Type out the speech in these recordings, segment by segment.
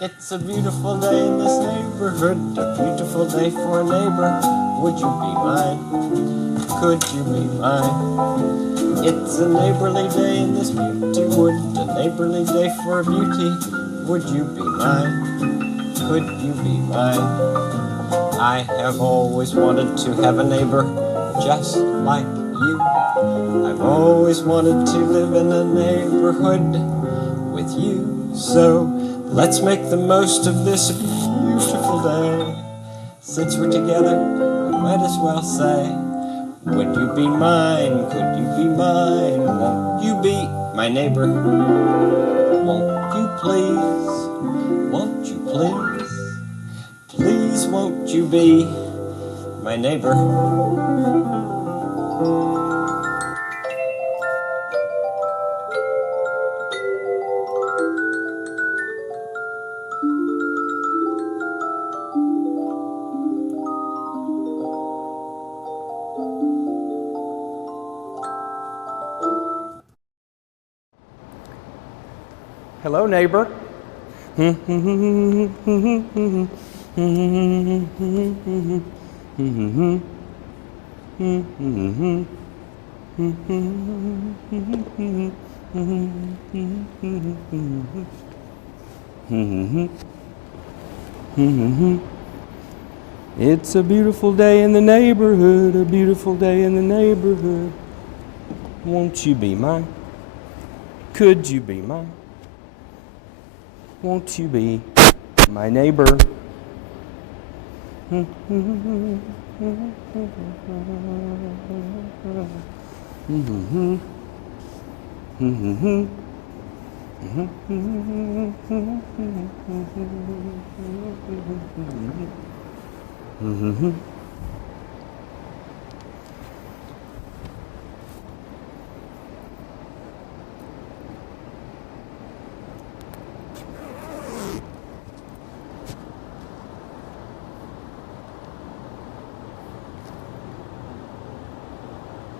It's a beautiful day in this neighborhood, a beautiful day for a neighbor. Would you be mine? Could you be mine? It's a neighborly day in this beauty wood, a neighborly day for beauty. Would you be mine? Could you be mine? I have always wanted to have a neighbor just like you. I've always wanted to live in a neighborhood with you. So let's make the most of this beautiful day. Since we're together, we might as well say, would you be mine? Could you be mine? Won't you be my neighbor? Won't you please? Won't you please? Please won't you be my neighbor? Hello, neighbor. It's a beautiful day in the neighborhood, a beautiful day in the neighborhood. Won't you be mine? Could you be mine? Won't you be my neighbor?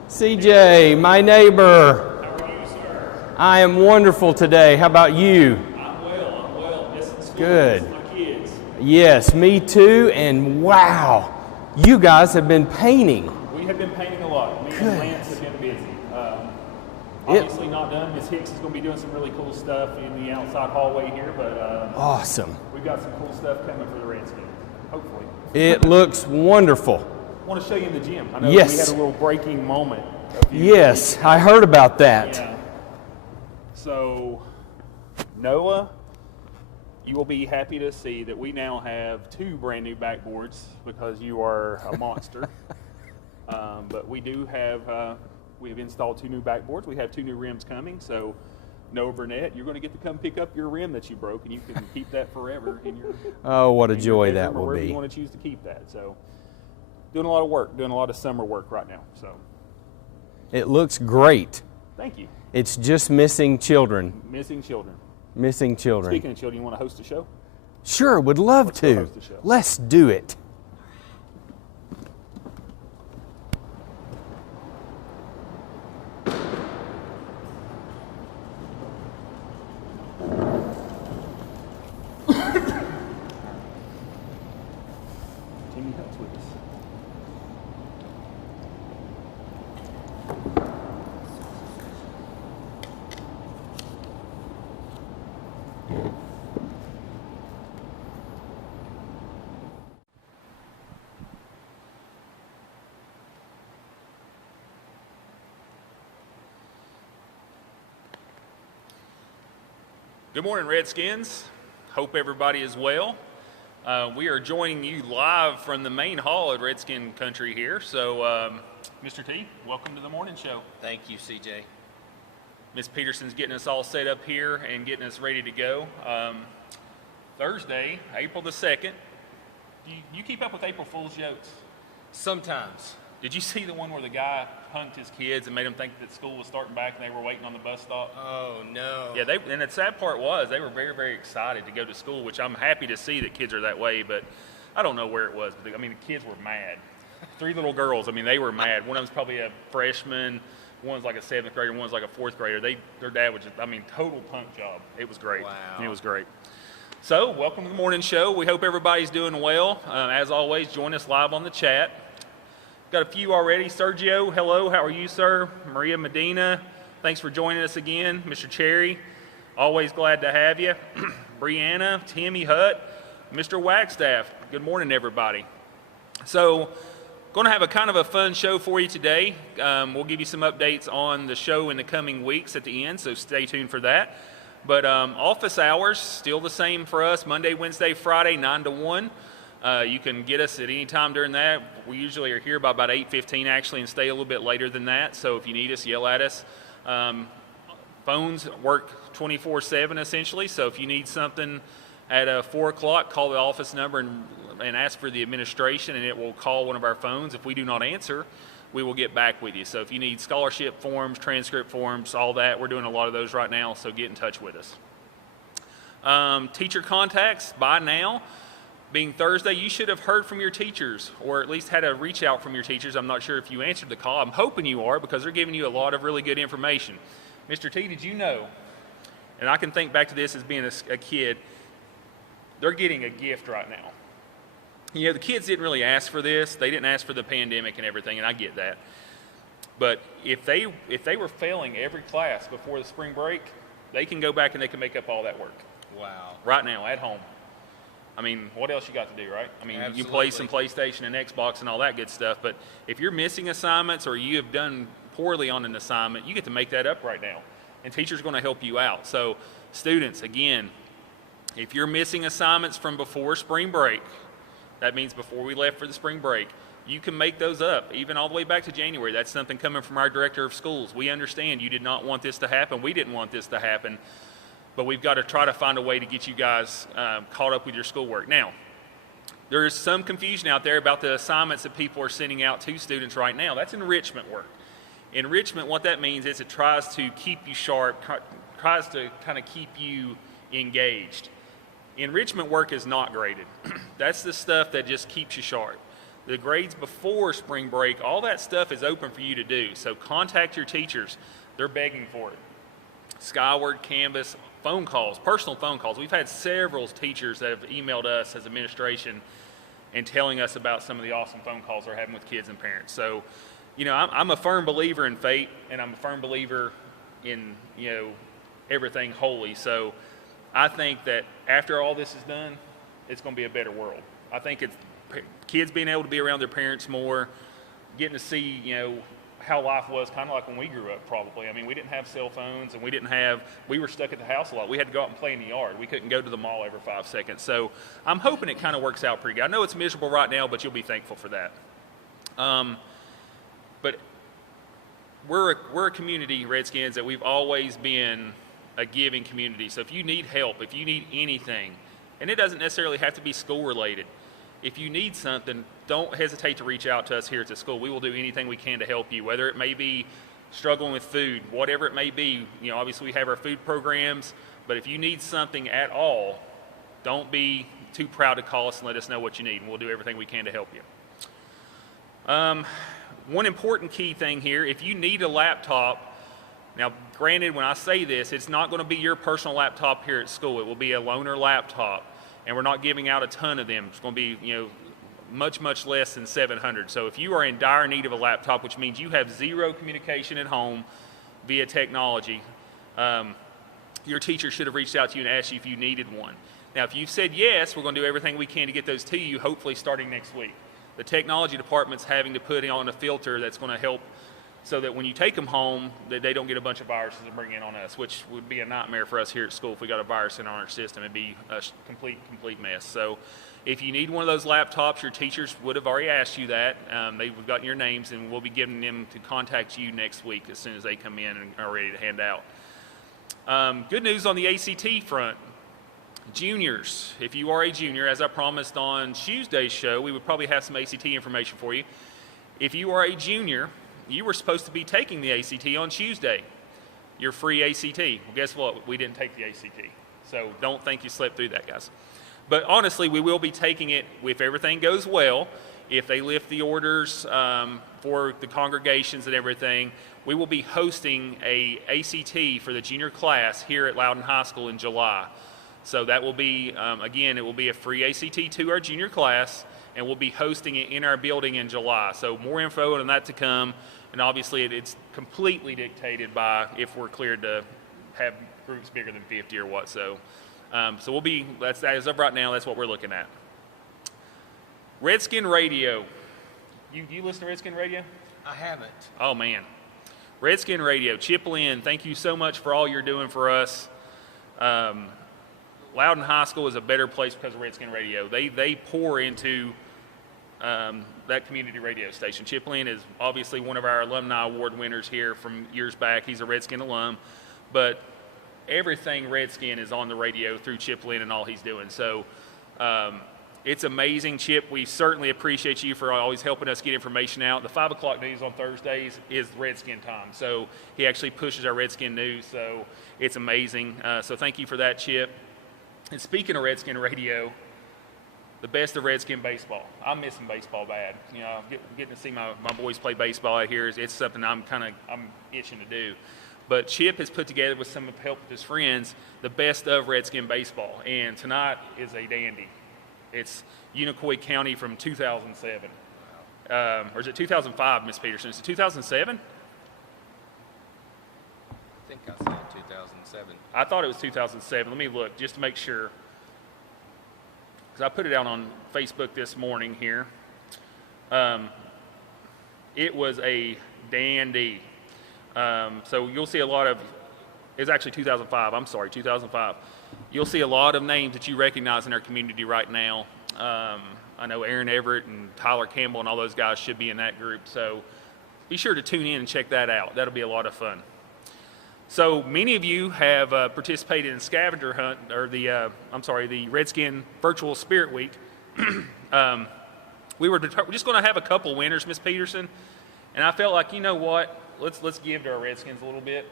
CJ, my neighbor. How are you, sir? I am wonderful today. How about you? I'm well. Just in school Good. with my kids. Yes, me too. And wow, you guys have been painting. We have been painting a lot. Me Good. and Lance have been busy. Obviously not done. Miss Hicks is going to be doing some really cool stuff in the outside hallway here, but Awesome. we've got some cool stuff coming for the Redskins, hopefully. It looks wonderful. I want to show you in the gym. I know Yes. we had a little breaking moment. A few Yes, weeks I heard about that. Yeah. So, Noah, you will be happy to see that we now have 2 brand new backboards because you are a monster. But we do have, we have installed 2 new backboards. We have 2 new rims coming. So, Noah Burnett, you're going to get to come pick up your rim that you broke, and you can keep that forever in your. Oh, what a in your joy bedroom that or will wherever be. you want to choose to keep that. So, doing a lot of work, doing a lot of summer work right now. So, It looks great. thank you. It's just missing children. Missing children. Missing children. Speaking of children, you want to host a show? Sure, would love Let's go to. host the show. Let's do it. Timmy helps with us. Good morning, Redskins. Hope everybody is well. We are joining you live from the main hall at Redskin Country here. So, Mr. T, welcome to the morning show. Thank you, CJ. Miss Peterson's getting us all set up here and getting us ready to go. Thursday, April the 2nd. Do you keep up with April Fool's jokes? Sometimes. Did you see the one where the guy punked his kids and made them think that school was starting back and they were waiting on the bus stop? Oh, no. Yeah, and the sad part was they were very, very excited to go to school, which I'm happy to see that kids are that way, but I don't know where it was. But the kids were mad. 3 little girls, they were mad. One of them's probably a freshman, one's like a 7th grader, one's like a 4th grader. Their dad was just, total punk job. It was great. Wow. It was great. So, welcome to the morning show. We hope everybody's doing well. As always, join us live on the chat. Got a few already. Sergio, hello. How are you, sir? Maria Medina, thanks for joining us again. Mr. Cherry, always glad to have you. Brianna, Timmy Hutt, Mr. Wagstaff, good morning, everybody. So, going to have a kind of a fun show for you today. We'll give you some updates on the show in the coming weeks at the end, so stay tuned for that. But office hours, still the same for us, Monday, Wednesday, Friday, 9 to 1. You can get us at any time during that. We usually are here by about 8:15 actually and stay a little bit later than that. So if you need us, yell at us. Phones work 24/7 essentially. So if you need something at 4 o'clock, call the office number and ask for the administration, and it will call one of our phones. If we do not answer, we will get back with you. So if you need scholarship forms, transcript forms, all that, we're doing a lot of those right now, so get in touch with us. Teacher contacts, by now, being Thursday, you should have heard from your teachers, or at least had a reach out from your teachers. I'm not sure if you answered the call. I'm hoping you are, because they're giving you a lot of really good information. Mr. T, did you know, and I can think back to this as being a kid, they're getting a gift right now. You know, the kids didn't really ask for this. They didn't ask for the pandemic and everything, and I get that. But if they were failing every class before the spring break, they can go back and they can make up all that work. Wow. Right now, at home. I mean, what else you got to do, right? I mean, Absolutely. you play some PlayStation and Xbox and all that good stuff, but if you're missing assignments or you have done poorly on an assignment, you get to make that up right now. And teachers are going to help you out. So, students, again, if you're missing assignments from before spring break, that means before we left for the spring break, you can make those up, even all the way back to January. That's something coming from our director of schools. We understand you did not want this to happen. We didn't want this to happen. But we've got to try to find a way to get you guys caught up with your schoolwork. Now, there is some confusion out there about the assignments that people are sending out to students right now. That's enrichment work. Enrichment, what that means is it tries to keep you sharp, tries to kind of keep you engaged. Enrichment work is not graded. That's the stuff that just keeps you sharp. The grades before spring break, all that stuff is open for you to do. So contact your teachers. They're begging for it. Skyward, Canvas, phone calls, personal phone calls. We've had several teachers that have emailed us as administration and telling us about some of the awesome phone calls they're having with kids and parents. So, you know, I'm a firm believer in fate, and I'm a firm believer in, you know, everything holy. So I think that after all this is done, it's going to be a better world. I think it's kids being able to be around their parents more, getting to see, you know, how life was kind of like when we grew up probably. I mean, we didn't have cell phones, and we were stuck at the house a lot. We had to go out and play in the yard. We couldn't go to the mall every 5 seconds. So I'm hoping it kind of works out pretty good. I know it's miserable right now, but you'll be thankful for that. But we're a community, Redskins, that we've always been a giving community. So if you need help, if you need anything, and it doesn't necessarily have to be school related, if you need something, don't hesitate to reach out to us here at the school. We will do anything we can to help you, whether it may be struggling with food, whatever it may be. You know, obviously we have our food programs, but if you need something at all, don't be too proud to call us and let us know what you need, and we'll do everything we can to help you. One important key thing here, if you need a laptop, now granted when I say this, it's not going to be your personal laptop here at school. It will be a loaner laptop, and we're not giving out a ton of them. It's going to be, you know, much, much less than 700. So if you are in dire need of a laptop, which means you have zero communication at home via technology, your teacher should have reached out to you and asked you if you needed one. Now, if you've said yes, we're going to do everything we can to get those to you, hopefully starting next week. The technology department's having to put on a filter that's going to help so that when you take them home, that they don't get a bunch of viruses and bring in on us, which would be a nightmare for us here at school if we got a virus in our system. It'd be a complete mess. So if you need one of those laptops, your teachers would have already asked you that. We've gotten your names, and we'll be giving them to contact you next week as soon as they come in and are ready to hand out. Good news on the ACT front. Juniors, if you are a junior, as I promised on Tuesday's show, we would probably have some ACT information for you. If you are a junior, you were supposed to be taking the ACT on Tuesday, your free ACT. Well, guess what? We didn't take the ACT. So don't think you slept through that, guys. But honestly, we will be taking it if everything goes well. If they lift the orders for the congregations and everything, we will be hosting a ACT for the junior class here at Loudon High School in July. So that will be, again, it will be a free ACT to our junior class, and we'll be hosting it in our building in July. So more info on that to come, and obviously it's completely dictated by if we're cleared to have groups bigger than 50 or what. So we'll be, as of right now, that's what we're looking at. Redskin Radio. You listen to Redskin Radio? I haven't. Oh, man. Redskin Radio. Chip Lynn, thank you so much for all you're doing for us. Loudon High School is a better place because of Redskin Radio. They pour into that community radio station. Chip Lynn is obviously one of our alumni award winners here from years back. He's a Redskin alum. But everything Redskin is on the radio through Chip Lynn and all he's doing. So it's amazing, Chip. We certainly appreciate you for always helping us get information out. The 5 o'clock news on Thursdays is Redskin time. So he actually pushes our Redskin news. So it's amazing. So thank you for that, Chip. And speaking of Redskin Radio, the best of Redskin baseball. I'm missing baseball bad. You know, getting to see my boys play baseball out here it's something I'm itching to do. But Chip has put together with some help with his friends the best of Redskin baseball, and tonight is a dandy. It's Unicoi County from 2007, or is it 2005, Miss Peterson? Is it 2007? I think I said 2007. I thought it was 2007. Let me look just to make sure, because I put it out on Facebook this morning here. It was a dandy. So you'll see a lot of, it's actually 2005, I'm sorry, 2005. You'll see a lot of names that you recognize in our community right now. I know Aaron Everett and Tyler Campbell and all those guys should be in that group. So be sure to tune in and check that out. That'll be a lot of fun. So many of you have participated in Scavenger Hunt, or the Redskin Virtual Spirit Week. We're just going to have a couple winners, Miss Peterson, and I felt like, you know what, let's give to our Redskins a little bit.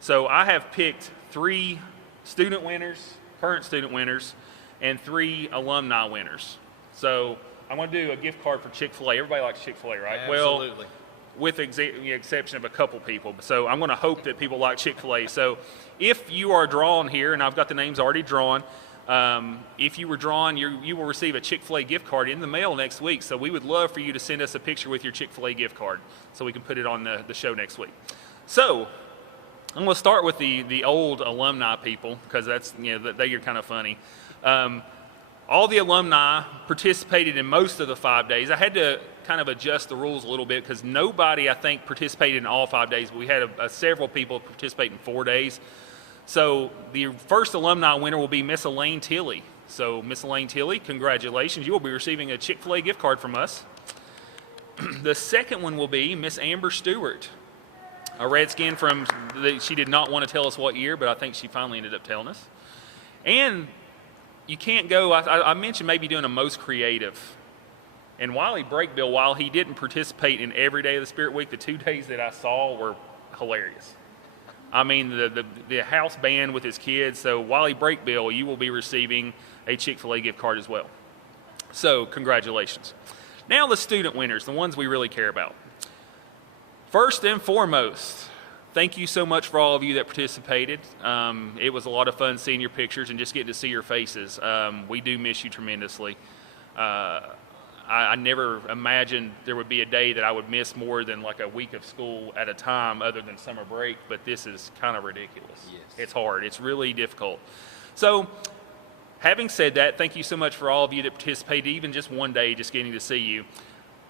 So I have picked 3 student winners, current student winners, and 3 alumni winners. So I'm going to do a gift card for Chick-fil-A. Everybody likes Chick-fil-A, right? Absolutely. Well, with the exception of a couple people. So I'm going to hope that people like Chick-fil-A. So if you are drawn here, and I've got the names already drawn, if you were drawn, you will receive a Chick-fil-A gift card in the mail next week. So we would love for you to send us a picture with your Chick-fil-A gift card so we can put it on the show next week. So I'm going to start with the old alumni people, because that's, you know, they are kind of funny. All the alumni participated in most of the 5 days. I had to kind of adjust the rules a little bit because nobody, I think, participated in all 5 days. But we had several people participate in 4 days. So the first alumni winner will be Miss Elaine Tilley. So Miss Elaine Tilley, congratulations. You will be receiving a Chick-fil-A gift card from us. The second one will be Miss Amber Stewart, a Redskin from, she did not want to tell us what year, but I think she finally ended up telling us. And you can't go, I mentioned maybe doing a most creative. And Wiley Breakbill, while he didn't participate in every day of the Spirit Week, the 2 days that I saw were hilarious. I mean, the house band with his kids. So Wiley Breakbill, you will be receiving a Chick-fil-A gift card as well. So congratulations. Now the student winners, the ones we really care about. First and foremost, thank you so much for all of you that participated. It was a lot of fun seeing your pictures and just getting to see your faces. We do miss you tremendously. I never imagined there would be a day that I would miss more than like a week of school at a time other than summer break, but this is kind of ridiculous. Yes. It's hard. It's really difficult. So having said that, thank you so much for all of you that participated, even just one day, just getting to see you.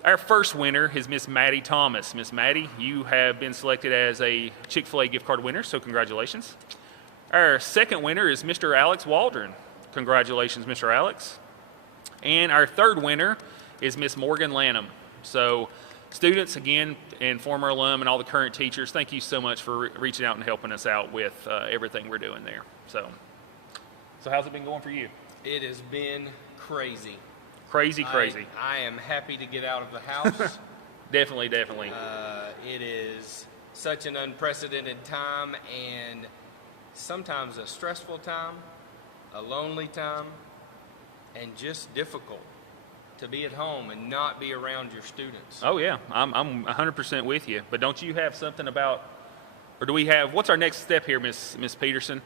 Our first winner is Miss Maddie Thomas. Miss Maddie, you have been selected as a Chick-fil-A gift card winner, so congratulations. Our second winner is Mr. Alex Waldron. Congratulations, Mr. Alex. And our third winner is Miss Morgan Lanham. So students, again, and former alum and all the current teachers, thank you so much for reaching out and helping us out with everything we're doing there. So how's it been going for you? It has been crazy. Crazy. I am happy to get out of the house. Definitely. It is such an unprecedented time, and sometimes a stressful time, a lonely time, and just difficult to be at home and not be around your students. Oh yeah, I'm 100% with you. But don't you have something about, or do we have? What's our next step here, Miss Peterson?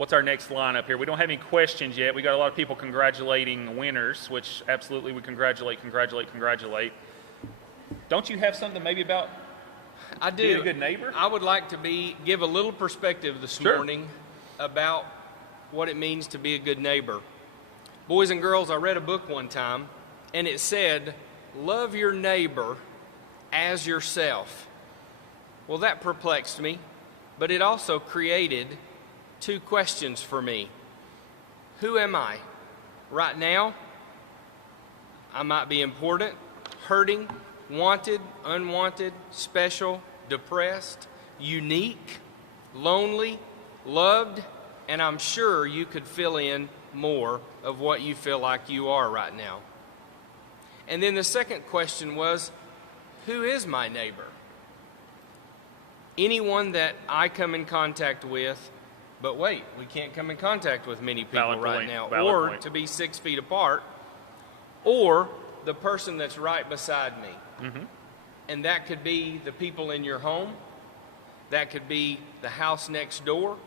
What's our next lineup here? We don't have any questions yet. We got a lot of people congratulating winners, which absolutely we congratulate. Don't you have something maybe about I do. being a good neighbor? I would like to give a little perspective this Sure. morning about what it means to be a good neighbor. Boys and girls, I read a book one time, and it said, love your neighbor as yourself. Well, that perplexed me, but it also created two questions for me. Who am I? Right now, I might be important, hurting, wanted, unwanted, special, depressed, unique, lonely, loved, and I'm sure you could fill in more of what you feel like you are right now. And then the second question was, who is my neighbor? Anyone that I come in contact with, but wait, we can't come in contact with many people Valid right point. now, Valid or point. to be 6 feet apart, or the person that's right beside me. Mm-hmm. And that could be the people in your home, that could be the house next door.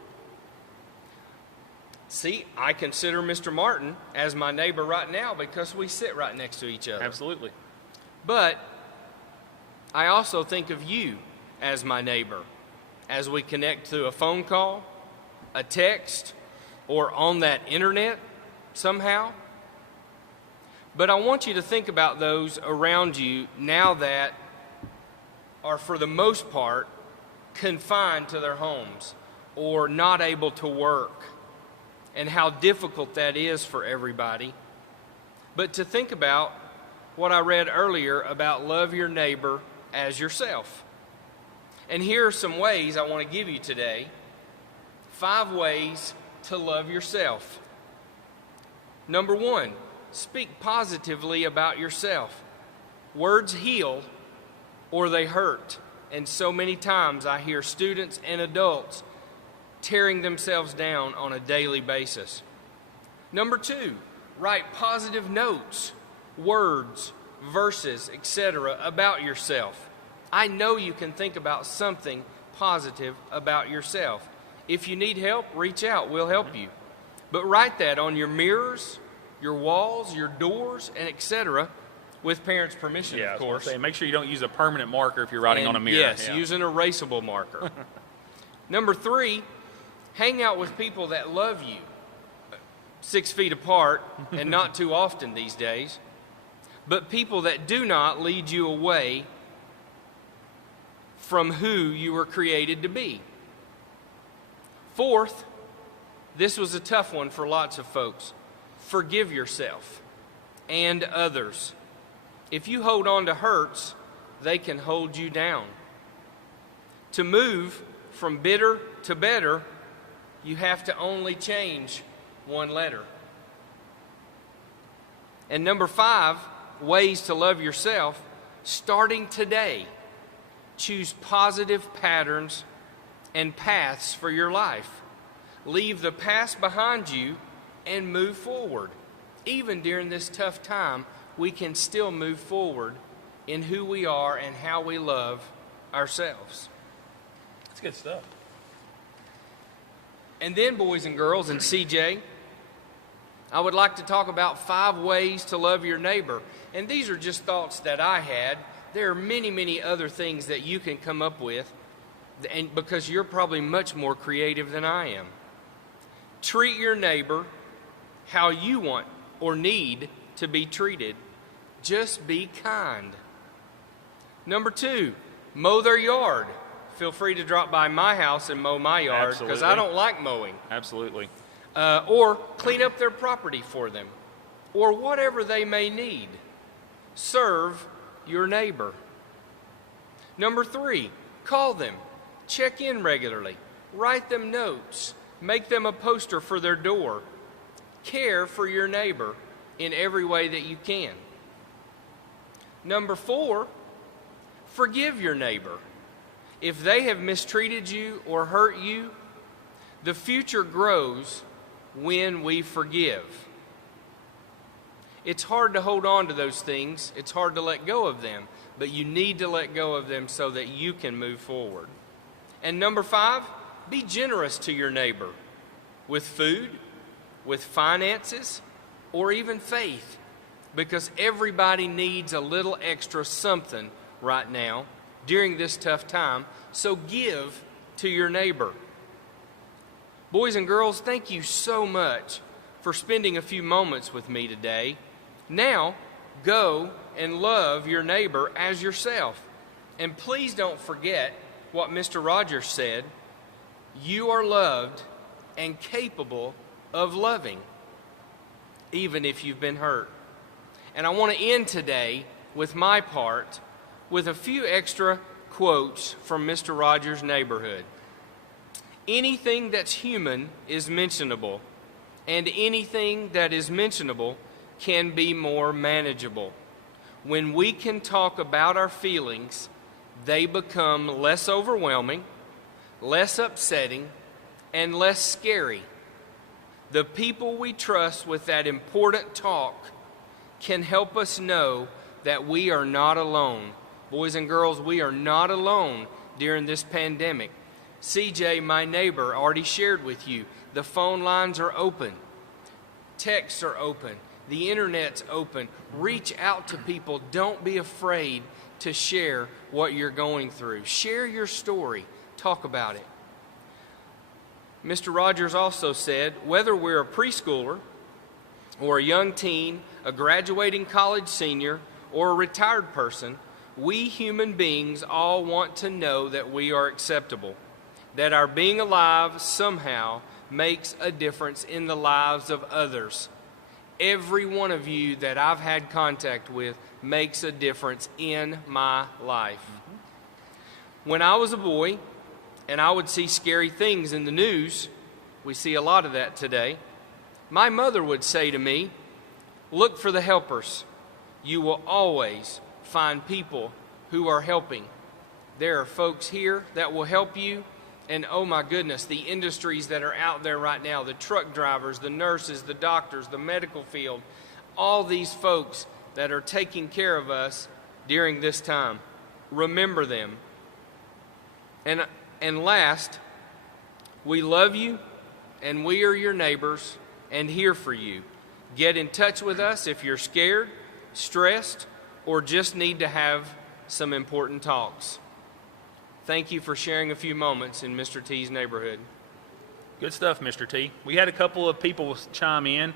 See, I consider Mr. Martin as my neighbor right now because we sit right next to each other. Absolutely. But I also think of you as my neighbor as we connect through a phone call, a text, or on that internet somehow. But I want you to think about those around you now that are, for the most part, confined to their homes or not able to work, and how difficult that is for everybody. But to think about what I read earlier about love your neighbor as yourself. And here are some ways I want to give you today. 5 ways to love yourself. Number 1, speak positively about yourself. Words heal or they hurt. And so many times I hear students and adults tearing themselves down on a daily basis. Number 2, write positive notes, words, verses, etc. about yourself. I know you can think about something positive about yourself. If you need help, reach out. We'll help you. But write that on your mirrors, your walls, your doors, and etc. with parents' permission, Yeah, of course. I was gonna say, make sure you don't use a permanent marker if you're writing on a mirror. Yes, Yeah. use an erasable marker. Number 3, hang out with people that love you. 6 feet apart, and not too often these days. But people that do not lead you away from who you were created to be. 4th, this was a tough one for lots of folks. Forgive yourself and others. If you hold on to hurts, they can hold you down. To move from bitter to better, you have to only change one letter. And number 5, ways to love yourself, starting today. Choose positive patterns and paths for your life. Leave the past behind you and move forward. Even during this tough time, we can still move forward in who we are and how we love ourselves. That's good stuff. And then, boys and girls, and CJ, I would like to talk about 5 ways to love your neighbor. And these are just thoughts that I had. There are many, many other things that you can come up with, and because you're probably much more creative than I am. Treat your neighbor how you want or need to be treated. Just be kind. Number 2, mow their yard. Feel free to drop by my house and mow my yard because I don't like mowing. Absolutely. Or clean up their property for them, or whatever they may need. Serve your neighbor. Number 3, call them, check in regularly, write them notes, make them a poster for their door. Care for your neighbor in every way that you can. Number 4, forgive your neighbor. If they have mistreated you or hurt you, the future grows when we forgive. It's hard to hold on to those things. It's hard to let go of them, but you need to let go of them so that you can move forward. And number 5, be generous to your neighbor with food, with finances, or even faith, because everybody needs a little extra something right now during this tough time. So give to your neighbor. Boys and girls, thank you so much for spending a few moments with me today. Now, go and love your neighbor as yourself. And please don't forget what Mr. Rogers said. You are loved and capable of loving, even if you've been hurt. And I want to end today with my part with a few extra quotes from Mr. Rogers' neighborhood. Anything that's human is mentionable, and anything that is mentionable can be more manageable. When we can talk about our feelings, they become less overwhelming, less upsetting, and less scary. The people we trust with that important talk can help us know that we are not alone. Boys and girls, we are not alone during this pandemic. CJ, my neighbor, already shared with you, the phone lines are open. Texts are open. The internet's open. Reach out to people. Don't be afraid to share what you're going through. Share your story. Talk about it. Mr. Rogers also said, whether we're a preschooler or a young teen, a graduating college senior, or a retired person, we human beings all want to know that we are acceptable, that our being alive somehow makes a difference in the lives of others. Every one of you that I've had contact with makes a difference in my life. When I was a boy and I would see scary things in the news, we see a lot of that today, my mother would say to me, look for the helpers. You will always find people who are helping. There are folks here that will help you. And oh my goodness, the industries that are out there right now, the truck drivers, the nurses, the doctors, the medical field, all these folks that are taking care of us during this time. Remember them. And last, we love you and we are your neighbors and here for you. Get in touch with us if you're scared, stressed, or just need to have some important talks. Thank you for sharing a few moments in Mr. T's neighborhood. Good stuff, Mr. T. We had a couple of people chime in.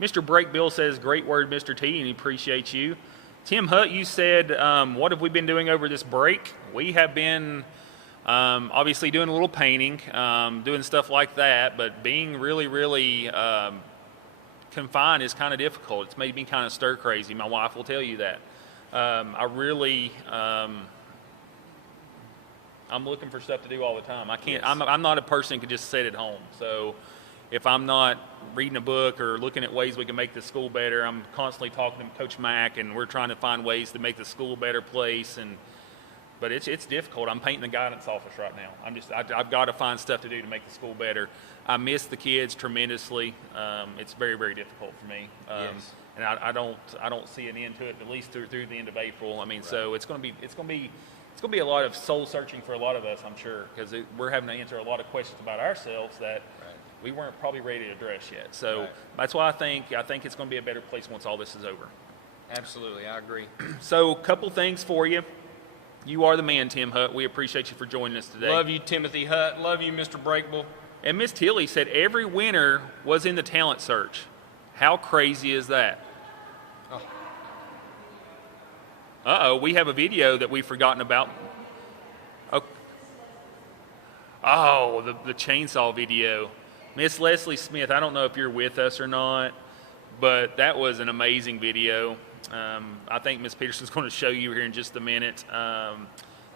Mr. Breakbill says, great word, Mr. T, and he appreciates you. Tim Hutt, you said, what have we been doing over this break? We have been obviously doing a little painting, doing stuff like that, but being really confined is kind of difficult. It's made me kind of stir crazy. My wife will tell you that. I'm looking for stuff to do all the time. I can't. Yes. I'm not a person who can just sit at home. So if I'm not reading a book or looking at ways we can make the school better, I'm constantly talking to Coach Mack, and we're trying to find ways to make the school a better place. But it's difficult. I'm painting the guidance office right now. I've got to find stuff to do to make the school better. I miss the kids tremendously. It's very difficult for me. Yes. And I don't see an end to it, at least through the end of April. I mean, right. So it's going to be a lot of soul searching for a lot of us, I'm sure, because we're having to answer a lot of questions about ourselves that we weren't probably ready to address yet. So that's why I think it's going to be a better place once all this is over. Absolutely, I agree. So a couple things for you. You are the man, Tim Hutt. We appreciate you for joining us today. Love you, Timothy Hutt. Love you, Mr. Breakable. And Miss Tilly said every winner was in the talent search. How crazy is that? Uh-oh, we have a video that we've forgotten about. Oh, the chainsaw video. Miss Leslie Smith, I don't know if you're with us or not, but that was an amazing video. I think Miss Peterson's going to show you here in just a minute.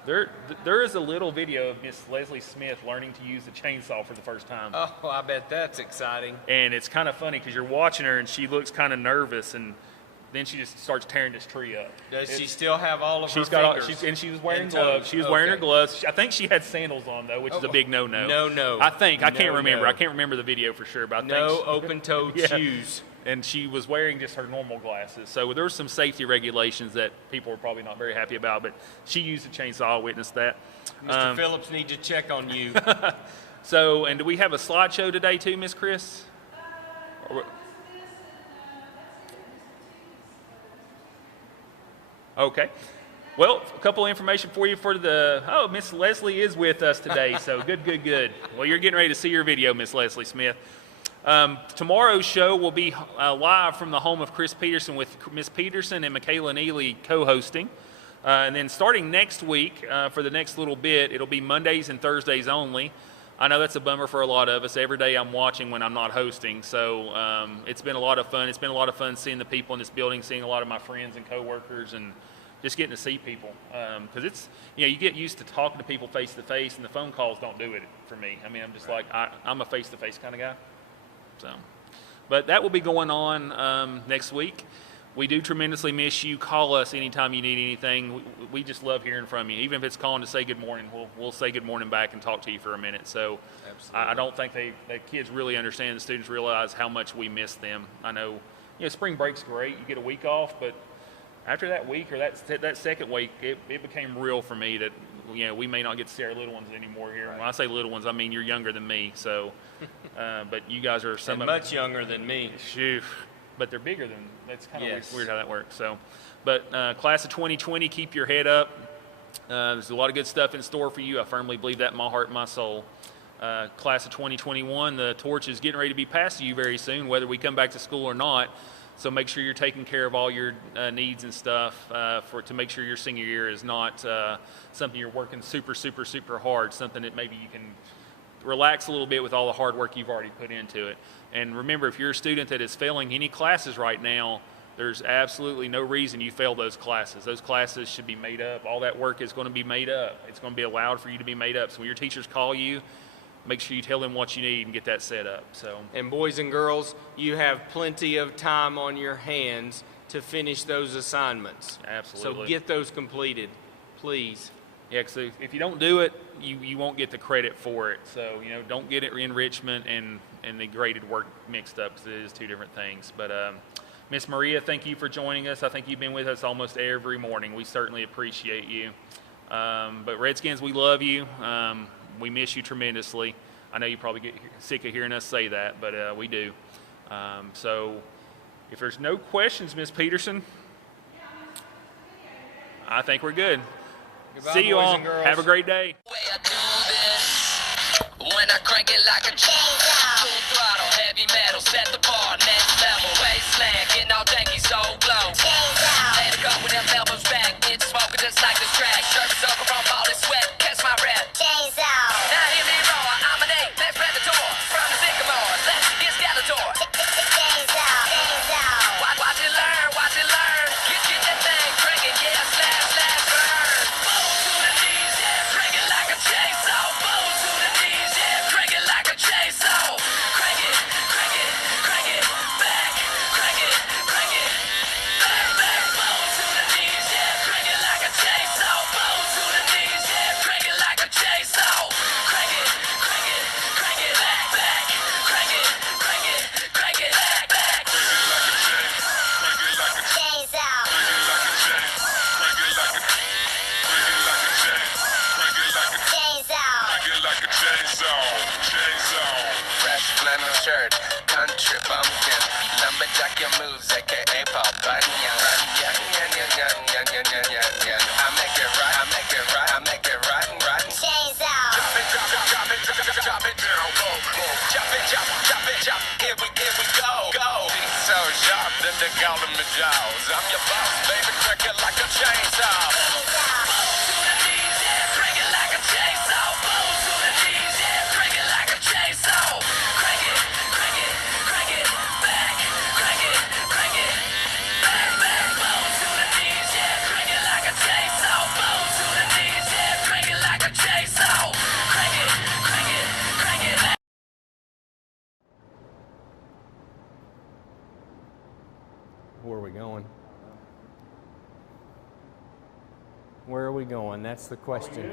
There is a little video of Miss Leslie Smith learning to use the chainsaw for the first time. Oh, I bet that's exciting. And it's kind of funny because you're watching her and she looks kind of nervous, and then she just starts tearing this tree up. Does she still have all of her fingers? And she was wearing gloves. She was wearing her gloves. I think she had sandals on, though, which is a big no-no. No. I can't remember. I can't remember the video for sure, but I think open-toed shoes. And she was wearing just her normal glasses. So there were some safety regulations that people were probably not very happy about, but she used a chainsaw. I witnessed that. Mr. Phillips needs to check on you. So, and do we have a slideshow today too, Miss Kris? Okay. Well, a couple of information for you for the, oh, Miss Leslie is with us today, so good, good, good. Well, you're getting ready to see your video, Miss Leslie Smith. Tomorrow's show will be live from the home of Chris Peterson with Miss Peterson and Makayla Nealy co-hosting. And then starting next week, for the next little bit, it'll be Mondays and Thursdays only. I know that's a bummer for a lot of us. Every day I'm watching when I'm not hosting. So it's been a lot of fun. It's been a lot of fun seeing the people in this building, seeing a lot of my friends and coworkers, and just getting to see people. Because it's, you get used to talking to people face to face, and the phone calls don't do it for me. I mean, I'm just like, I'm a face to face kind of guy. So, but that will be going on next week. We do tremendously miss you. Call us anytime you need anything. We just love hearing from you. Even if it's calling to say good morning, we'll say good morning back and talk to you for a minute. So I don't think the kids really understand, the students realize how much we miss them. I know, spring break's great. You get a week off, but after that week or that second week, it became real for me that, we may not get to see our little ones anymore here. Right. When I say little ones, I mean you're younger than me. So, but you guys are much younger than me. Phew. But they're bigger than, that's kind of weird how that works. So, but class of 2020, keep your head up. There's a lot of good stuff in store for you. I firmly believe that in my heart and my soul. Class of 2021, the torch is getting ready to be passed to you very soon, whether we come back to school or not. So make sure you're taking care of all your needs and stuff to make sure your senior year is not something you're working super, super, super hard, something that maybe you can relax a little bit with all the hard work you've already put into it. And remember, if you're a student that is failing any classes right now, there's absolutely no reason you fail those classes. Those classes should be made up. All that work is going to be made up. It's going to be allowed for you to be made up. So when your teachers call you, make sure you tell them what you need and get that set up. So, and boys and girls, you have plenty of time on your hands to finish those assignments. Absolutely. So get those completed, please. Yeah, so if you don't do it, you won't get the credit for it. So, don't get it enrichment and the graded work mixed up, because it is two different things. But Miss Maria, thank you for joining us. I think you've been with us almost every morning. We certainly appreciate you. But Redskins, we love you. We miss you tremendously. I know you probably get sick of hearing us say that, but we do. So if there's no questions, Miss Peterson, I think we're good. Goodbye, see you all. Have a great day. When I crank it like a chainsaw, full throttle, heavy metal, set the bar, next level, wasteland, getting all janky, so glow. Chainsaw, let it go when them elbows back, it's smoking just like this track. Shirts over from all this sweat, catch my breath. Chainsaw, now hear me roar, I'm an eight, let's read the door. From the sycamore, let's get Skeletor. Chainsaw, watch it learn, get that thing cranking, yeah, slash, burn. Boom to the knees, yeah, crank it like a chainsaw. Boom to the knees, yeah, crank it like a chainsaw. Crank it, back, crank it, back. Boom to the knees, yeah, crank it like a chainsaw. Boom to the knees, yeah, crank it like a chainsaw. Crank it, back, crank it, back. Fresh flannel shirt, country bumpkin, lumberjack your moves, aka Paul Bunyan. I make it right. Chainsaw. Drop it down, chop. Here we go. He's so sharp that they call him the Jaws. I'm your boss, baby, crank it like a chainsaw. Where are we going? Where are we going? That's the question.